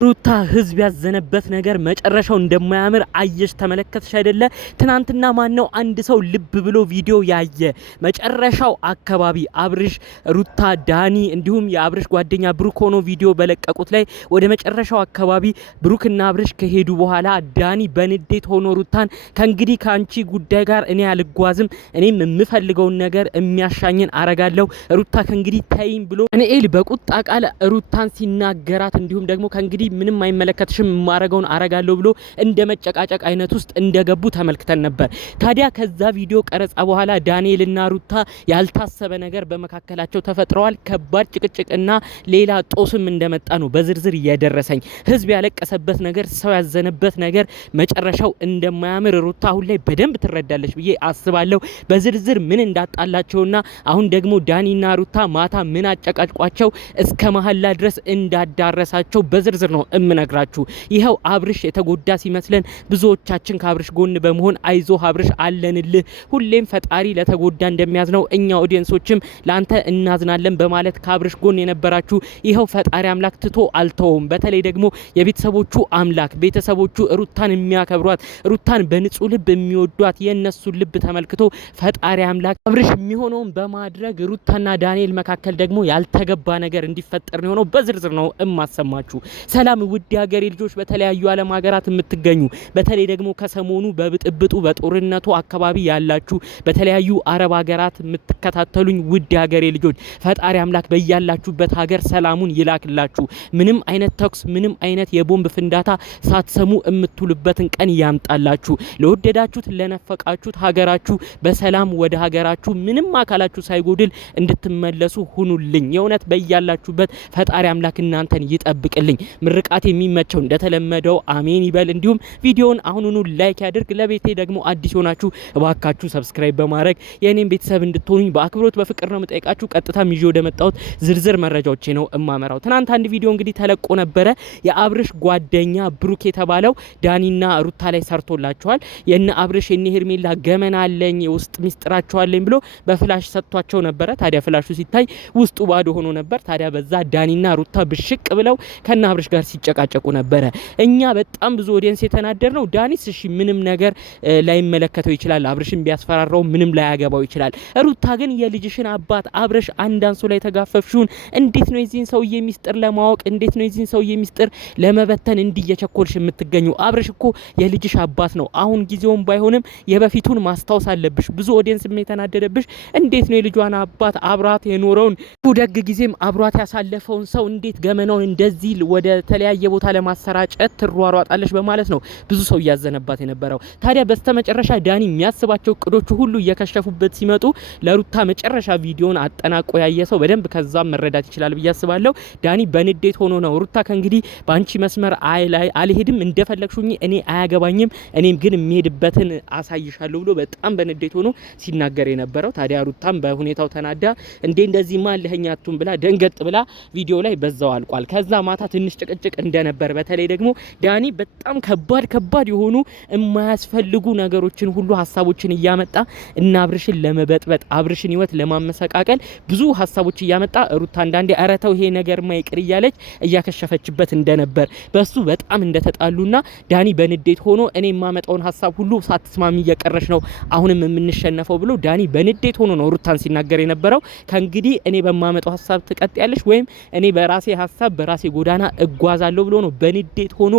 ሩታ ህዝብ ያዘነበት ነገር መጨረሻው እንደማያምር አየሽ ተመለከተሽ አይደለ? ትናንትና ማነው አንድ ሰው ልብ ብሎ ቪዲዮ ያየ? መጨረሻው አካባቢ አብርሽ፣ ሩታ፣ ዳኒ እንዲሁም የአብርሽ ጓደኛ ብሩክ ሆኖ ቪዲዮ በለቀቁት ላይ ወደ መጨረሻው አካባቢ ብሩክና አብርሽ ከሄዱ በኋላ ዳኒ በንዴት ሆኖ ሩታን ከእንግዲህ ካንቺ ጉዳይ ጋር እኔ አልጓዝም፣ እኔም የምፈልገውን ነገር የሚያሻኝን አረጋለሁ፣ ሩታ ከእንግዲህ ተይኝ ብሎ እኔኤል በቁጣ ቃል ሩታን ሲናገራት እንዲሁም ደግሞ ከእንግዲህ ምንም አይመለከትሽም ማረጋውን አረጋለሁ ብሎ እንደ መጨቃጨቅ አይነት ውስጥ እንደገቡ ተመልክተን ነበር። ታዲያ ከዛ ቪዲዮ ቀረጻ በኋላ ዳንኤልና ሩታ ያልታሰበ ነገር በመካከላቸው ተፈጥሯል። ከባድ ጭቅጭቅና ሌላ ጦስም እንደመጣ ነው በዝርዝር እየደረሰኝ። ህዝብ ያለቀሰበት ነገር፣ ሰው ያዘነበት ነገር መጨረሻው እንደማያምር ሩታ አሁን ላይ በደንብ ትረዳለች ብዬ አስባለሁ። በዝርዝር ምን እንዳጣላቸውና አሁን ደግሞ ዳኒና ሩታ ማታ ምን አጨቃጭቋቸው እስከ መሐላ ድረስ እንዳዳረሳቸው በዝርዝር ነው እምነግራችሁ። ይሄው አብርሽ የተጎዳ ሲመስለን ብዙዎቻችን ከአብርሽ ጎን በመሆን አይዞህ አብርሽ አለንልህ፣ ሁሌም ፈጣሪ ለተጎዳ እንደሚያዝነው እኛ ኦዲየንሶችም ላንተ እናዝናለን በማለት ከአብርሽ ጎን የነበራችሁ ይሄው ፈጣሪ አምላክ ትቶ አልተውም። በተለይ ደግሞ የቤተሰቦቹ አምላክ ቤተሰቦቹ ሩታን የሚያከብሯት ሩታን በንጹህ ልብ የሚወዷት የነሱን ልብ ተመልክቶ ፈጣሪ አምላክ አብርሽ የሚሆነውን በማድረግ ሩታና ዳንኤል መካከል ደግሞ ያልተገባ ነገር እንዲፈጠር ነው። በዝርዝር ነው እማሰማችሁ። ሰላም ውድ ሀገሬ ልጆች፣ በተለያዩ ዓለም ሀገራት የምትገኙ በተለይ ደግሞ ከሰሞኑ በብጥብጡ በጦርነቱ አካባቢ ያላችሁ በተለያዩ አረብ ሀገራት የምትከታተሉኝ ውድ ሀገሬ ልጆች ፈጣሪ አምላክ በያላችሁበት ሀገር ሰላሙን ይላክላችሁ። ምንም አይነት ተኩስ፣ ምንም አይነት የቦምብ ፍንዳታ ሳትሰሙ የምትውሉበትን ቀን ያምጣላችሁ። ለወደዳችሁት ለነፈቃችሁት ሀገራችሁ በሰላም ወደ ሀገራችሁ ምንም አካላችሁ ሳይጎድል እንድትመለሱ ሁኑልኝ። የእውነት በያላችሁበት ፈጣሪ አምላክ እናንተን ይጠብቅልኝ። ምርቃት የሚመቸው እንደተለመደው አሜን ይበል። እንዲሁም ቪዲዮውን አሁኑኑ ላይክ ያድርግ። ለቤቴ ደግሞ አዲስ ሆናችሁ እባካችሁ ሰብስክራይብ በማድረግ የኔን ቤተሰብ እንድትሆኑኝ በአክብሮት በፍቅር ነው የምጠይቃችሁ። ቀጥታ ይዤ ወደ መጣሁት ዝርዝር መረጃዎቼ ነው እማመራው። ትናንት አንድ ቪዲዮ እንግዲህ ተለቆ ነበረ። የአብርሽ ጓደኛ ብሩክ የተባለው ዳኒና ሩታ ላይ ሰርቶላቸዋል። የነ አብርሽ የነ ሄርሜላ ገመና አለኝ የውስጥ ሚስጥራቸው አለኝ ብሎ በፍላሽ ሰጥቷቸው ነበረ። ታዲያ ፍላሹ ሲታይ ውስጡ ባዶ ሆኖ ነበር። ታዲያ በዛ ዳኒና ሩታ ብሽቅ ብለው ከነ አብርሽ ጋር ሲጨቃጨቁ ነበረ። እኛ በጣም ብዙ ኦዲየንስ የተናደር ነው። ዳኒስ እሺ ምንም ነገር ላይመለከተው ይችላል፣ አብርሽን ቢያስፈራራው ምንም ላያገባው ይችላል። ሩታ ግን የልጅሽን አባት አብርሽ አንዳንሶ ላይ ተጋፈፍሽውን እንዴት ነው የዚህን ሰውዬ ሚስጥር ለማወቅ እንዴት ነው የዚህን ሰውዬ ሚስጥር ለመበተን እንዲየቸኮልሽ የምትገኙ? አብርሽ እኮ የልጅሽ አባት ነው። አሁን ጊዜውን ባይሆንም የበፊቱን ማስታወስ አለብሽ። ብዙ ኦዲየንስ የተናደደብሽ እንዴት ነው የልጇን አባት አብራት የኖረውን ደግ ጊዜም አብሯት ያሳለፈውን ሰው እንዴት ገመናውን እንደዚህ ወደ ተለያየ ቦታ ለማሰራጨት ትሯሯጣለሽ በማለት ነው ብዙ ሰው ያዘነባት የነበረው። ታዲያ በስተመጨረሻ ዳኒ የሚያስባቸው እቅዶቹ ሁሉ እየከሸፉበት ሲመጡ ለሩታ መጨረሻ ቪዲዮን አጠናቆ ያየ ሰው በደንብ ከዛም መረዳት ይችላል ብዬ አስባለሁ። ዳኒ በንዴት ሆኖ ነው ሩታ ከእንግዲህ ባንቺ መስመር አልሄድም፣ እንደፈለግሽኝ እኔ አያገባኝም፣ እኔም ግን የሚሄድበትን አሳይሻለሁ ብሎ በጣም በንዴት ሆኖ ሲናገር የነበረው። ታዲያ ሩታም በሁኔታው ተናዳ እንደዚህ ማለህኛቱን ብላ ደንገጥ ብላ ቪዲዮ ላይ በዛው አልቋል። ከዛ ማታ ትንሽ ጭቅጭቅ እንደነበር በተለይ ደግሞ ዳኒ በጣም ከባድ የሆኑ የማያስፈልጉ ነገሮችን ሁሉ ሀሳቦችን እያመጣ እና አብርሽን ለመበጥበጥ አብርሽን ህይወት ለማመሰቃቀል ብዙ ሀሳቦች እያመጣ ሩታ አንዳንዴ አረተው ይሄ ነገር ማይቅር እያለች እያከሸፈችበት እንደነበር በሱ በጣም እንደተጣሉና ዳኒ በንዴት ሆኖ እኔ የማመጣውን ሀሳብ ሁሉ ሳትስማሚ እየቀረሽ ነው አሁንም የምንሸነፈው ብሎ ዳኒ በንዴት ሆኖ ነው ሩታን ሲናገር የነበረው። ከእንግዲህ እኔ በማመጣው ሀሳብ ትቀጥያለሽ ወይም እኔ በራሴ ሀሳብ በራሴ ጎዳና እጓዛለሁ ብሎ ነው በንዴት ሆኖ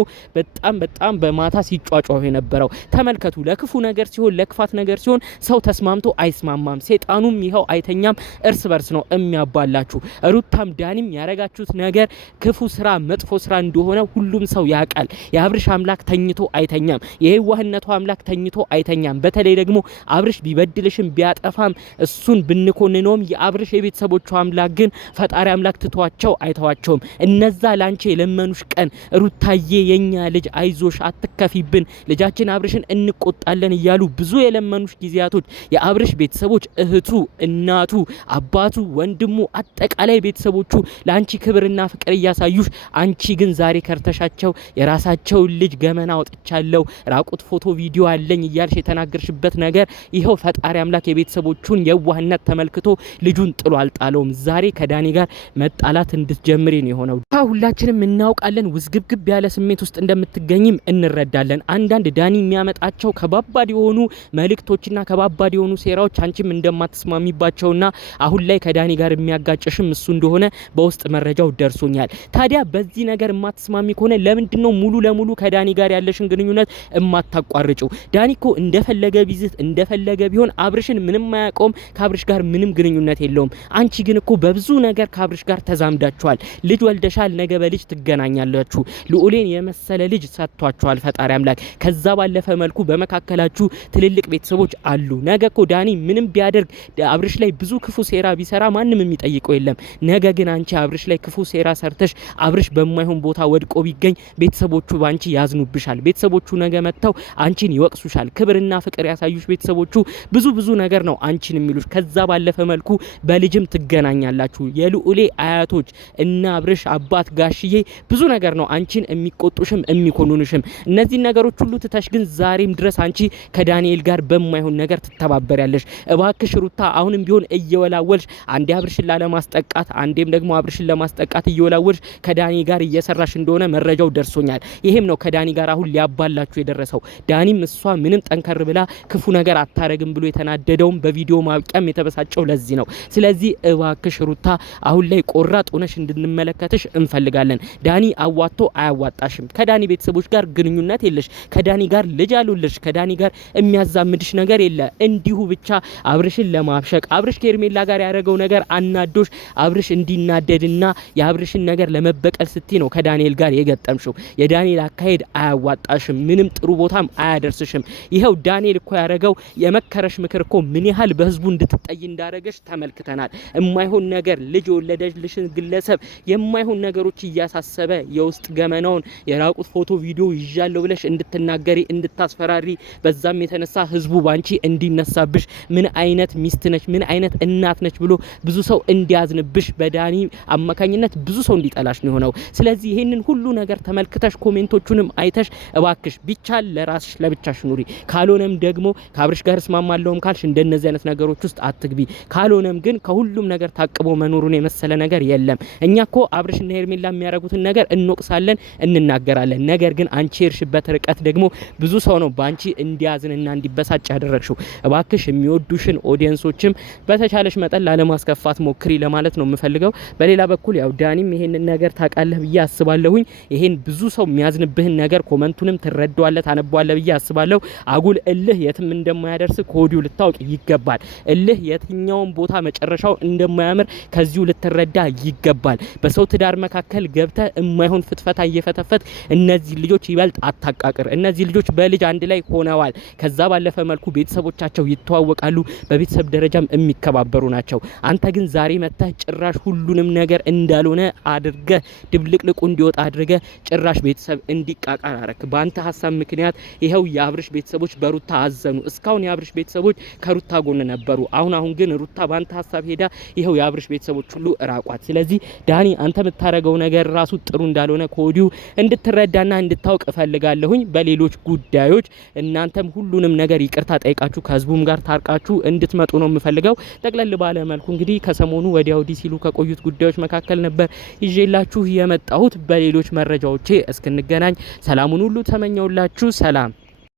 በጣም በማታ ሲጫጫው የነበረው። ተመልከቱ፣ ለክፉ ነገር ሲሆን ለክፋት ነገር ሲሆን ሰው ተስማምቶ አይስማማም። ሰይጣኑም ይኸው አይተኛም፣ እርስ በርስ ነው የሚያባላችሁ። ሩታም ዳኒም ያረጋችሁት ነገር ክፉ ስራ መጥፎ ስራ እንደሆነ ሁሉም ሰው ያውቃል። የአብርሽ አምላክ ተኝቶ አይተኛም። የዋህነቱ አምላክ ተኝቶ አይተኛም። በተለይ ደግሞ አብርሽ ቢበድልሽም ቢያጠፋም እሱን ብንኮንነውም የአብርሽ የቤተሰቦቹ አምላክ ግን ፈጣሪ አምላክ ትቷቸው አይተዋቸውም። እነዛ ላንቺ የለመኑሽ ቀን ሩታዬ የኛ ልጅ አይዞሽ አትከፊብን ልጃችን አብርሽን እንቆጣለን እያሉ ብዙ የለመኑሽ ጊዜያቶች የአብርሽ ቤተሰቦች እህቱ፣ እናቱ፣ አባቱ፣ ወንድሙ አጠቃላይ ቤተሰቦቹ ላንቺ ክብርና ፍቅር እያሳዩሽ አንቺ ግን ዛሬ ከርተሻቸው የራሳቸው ልጅ ገመና አውጥቻለሁ ራቁት ፎቶ ቪዲዮ አለኝ እያልሽ የተናገርሽበት ነገር ይሄው ፈጣሪ አምላክ የቤተሰቦቹን የዋህነት ተመልክቶ ልጁን ጥሎ አልጣለውም። ዛሬ ከዳኒ ጋር መጣላት እንድትጀምሪ ነው የሆነው። ሁላችንም እናውቃለን ውዝግብግብ ያለ ስሜት ውስጥ እንደምትገኝም እንረዳለን። አንዳንድ ዳኒ የሚያመጣቸው ከባባድ የሆኑ መልእክቶችና ከባባድ የሆኑ ሴራዎች አንቺም እንደማትስማሚባቸውና አሁን ላይ ከዳኒ ጋር የሚያጋጭሽም እሱ እንደሆነ በውስጥ መረጃው ደርሶኛል። ታዲያ በዚህ ነገር የማትስማሚ ከሆነ ለምንድነው ሙሉ ለሙሉ ከዳኒ ጋር ያለሽን ግንኙነት እማታቋርጪው? ዳኒ እኮ እንደፈለገ ቢዝት እንደፈለገ ቢሆን አብርሽን ምንም አያውቀውም፣ ከአብርሽ ጋር ምንም ግንኙነት የለውም። አንቺ ግን እኮ በብዙ ነገር ከአብርሽ ጋር ተዛምዳችኋል። ልጅ ወልደሻል፣ ነገ በልጅ ትገናኛላችሁ። ልዑሌን የመሰለ ልጅ ሰጥቷችኋል ፈጣሪ አምላክ። ከዛ ባለፈ መልኩ በመካከላችሁ ትልልቅ ቤተሰቦች አሉ። ነገ እኮ ዳኒ ምንም ቢያደርግ አብርሽ ላይ ብዙ ክፉ ሴራ ቢሰራ ማንም የሚጠይቀው የለም። ነገ ግን አንቺ አብርሽ ላይ ክፉ ሴራ ሰርተሽ አብርሽ በማይሆን ቦታ ወድቆ ቢገኝ ቤተሰቦቹ ባንቺ ያዝኑብሻል። ቤተሰቦቹ ነገ መጥተው አንቺን ይወቅሱሻል። ክብርና ፍቅር ያሳዩሽ ቤተሰቦቹ ብዙ ነገር ነው አንቺን የሚሉሽ። ከዛ ባለፈ መልኩ በልጅም ትገናኛላችሁ። የልዑሌ አያቶች እና አብርሽ አባት ጋሽዬ ብዙ ነገር ነው አንቺን የሚቆጡሽም የሚኮኑንሽም። እነዚህ ነገሮች ሁሉ ትተሽ ግን ዛሬም ድረስ አንቺ ከዳንኤል ጋር በማይሆን ነገር ትተባበሪያለሽ። እባክሽ ሩታ አሁንም ቢሆን እየወላወልሽ አንዴ አብርሽን ላለማስጠቃት አንዴም ደግሞ አብርሽን ለማስጠቃት እየወላወልሽ ከዳኒ ጋር እየሰራሽ እንደሆነ መረጃው ደርሶኛል። ይሄም ነው ከዳኒ ጋር አሁን ሊያባላችሁ የደረሰው። ዳኒም እሷ ምንም ጠንከር ብላ ክፉ ነገር አታረግም ብሎ የተናደደውም በቪዲዮ ማብቂያም የተበሳጨው ለዚህ ነው። ስለዚህ እባክሽ ሩታ አሁን ላይ ቆራጥ ሆነሽ እንድንመለከትሽ እንፈልጋለን። ዳኒ አዋቶ አያዋጣሽም። ከዳኒ ቤተሰቦች ጋር ግንኙነት የለሽ። ከዳኒ ጋር ልጅ አሉልሽ። ከዳኒ ጋር የሚያዛምድሽ ነገር የለ። እንዲሁ ብቻ አብርሽን ለማብሸቅ አብርሽ ከኤርሜላ ጋር ያደረገው ነገር አናዶሽ አብርሽ እንዲናደድና የአብርሽን ነገር ለመበቀል ስቲ ነው ከዳንኤል ጋር የገጠምሽው። የዳንኤል አካሄድ አያዋጣሽም። ምንም ጥሩ ቦታም አያደርስሽም። ይሄው ዳንኤል እኮ ያደረገው የመከረሽ ምክር እኮ ምን ያህል በህዝቡ እንድትጠይ እንዳረገሽ ተመልክተናል። የማይሆን ነገር ልጅ የወለደልሽን ግለሰብ የማይሆን ነገሮች እያሳሰበ የውስጥ ገመናውን የራቁት ፎቶ ቪዲዮ ይዣለሁ ብለሽ እንድትናገሪ እንድታስፈራሪ በዛም የተነሳ ህዝቡ ባንቺ እንዲነሳብሽ ምን አይነት ሚስት ነች ምን አይነት እናት ነች ብሎ ብዙ ሰው እንዲያዝንብሽ በዳኒ አማካኝነት ብዙ ሰው እንዲጠላሽ ነው የሆነው። ስለዚህ ይሄንን ሁሉ ነገር ተመልክተሽ ኮሜንቶቹንም አይተሽ እባክሽ ቢቻል ለራስሽ ለብቻሽ ኑሪ። ካልሆነም ደግሞ ከአብርሽ ጋር እስማማለሁም ካልሽ እንደነዚህ አይነት ነገሮች ውስጥ አትግቢ። ካልሆነም ግን ከሁሉም ነገር ታቅቦ መኖሩን የመሰለ ነገር የለም። እኛኮ አብርሽና ሄርሜላ የሚያረጉትን ነገር እንወቅሳለን እንናገራለን። ነገር ግን አንቺ እርሽበት ርቀት ደግሞ ብዙ ሰው ነው ባንቺ እንዲያዝንና እንዲበሳጭ ያደረግሽው። እባክሽ የሚወዱሽን ኦዲየንሶችም በተቻለሽ መጠን ላለማስከፋት ሞክሪ ለማለት ነው የምፈልገው። በሌላ በኩል ያው ዳኒም ይሄንን ነገር ታቃለህ ብዬ አስባለሁኝ። ይሄን ብዙ ሰው የሚያዝንብህን ነገር ኮመንቱንም ትረዳዋለህ ታነባዋለህ ብዬ አስባለሁ። አጉል እልህ የትም እንደማያደርስ ኮዲው ልታውቅ ይገባል። እልህ የትኛውን ቦታ መጨረሻው እንደማያምር ከዚሁ ልትረዳ ይገባል። በሰው ትዳር መካከል ገብተህ የማይሆን ፍትፈታ እየፈተፈት እነዚህ ልጆች ይበልጥ አታቃቅር። እነዚህ ልጆች በልጅ አንድ ላይ ሆነዋል። ከዛ ባለፈ መልኩ ቤተሰቦቻቸው ይተዋወቃሉ። በቤተሰብ ደረጃም የሚከባበሩ ናቸው። አንተ ግን ዛሬ መተህ ጭራሽ ሁሉንም ነገር እንዳልሆነ አድርገህ ድብልቅልቁ እንዲወጣ አድርገህ ጭራሽ ቤተሰብ እንዲቃቃር አረክ። በአንተ ሀሳብ ምክንያት ይሄው የአብርሽ ቤተሰቦች በሩታ አዘኑ። እስካሁን የአብርሽ ቤተሰቦች ከሩታ ጎን ነበሩ። አሁን ግን ሩታ በአንተ ሀሳብ ሄዳ ይሄው የአብርሽ ቤተሰቦች ሁሉ እራቋት። ስለዚህ ዳኒ አንተ የምታረገው ነገር ራሱ ጥሩ እንዳልሆነ ኮዲው እንድትረዳና እንድታውቅ እፈልጋለሁኝ። በሌሎች ጉዳዮች እናንተም ሁሉንም ነገር ይቅርታ ጠይቃችሁ ከህዝቡም ጋር ታርቃችሁ እንድትመጡ ነው የምፈልገው። ጠቅለል ባለ መልኩ እንግዲህ ከሰሞኑ ወዲያ ወዲህ ሲሉ ከቆዩት ጉዳዮች መካከል ነበር ይዤላችሁ የመጣሁት። በሌሎች መረጃዎቼ እስክንገናኝ ሰላሙን ሁሉ ተመኘውላችሁ። ሰላም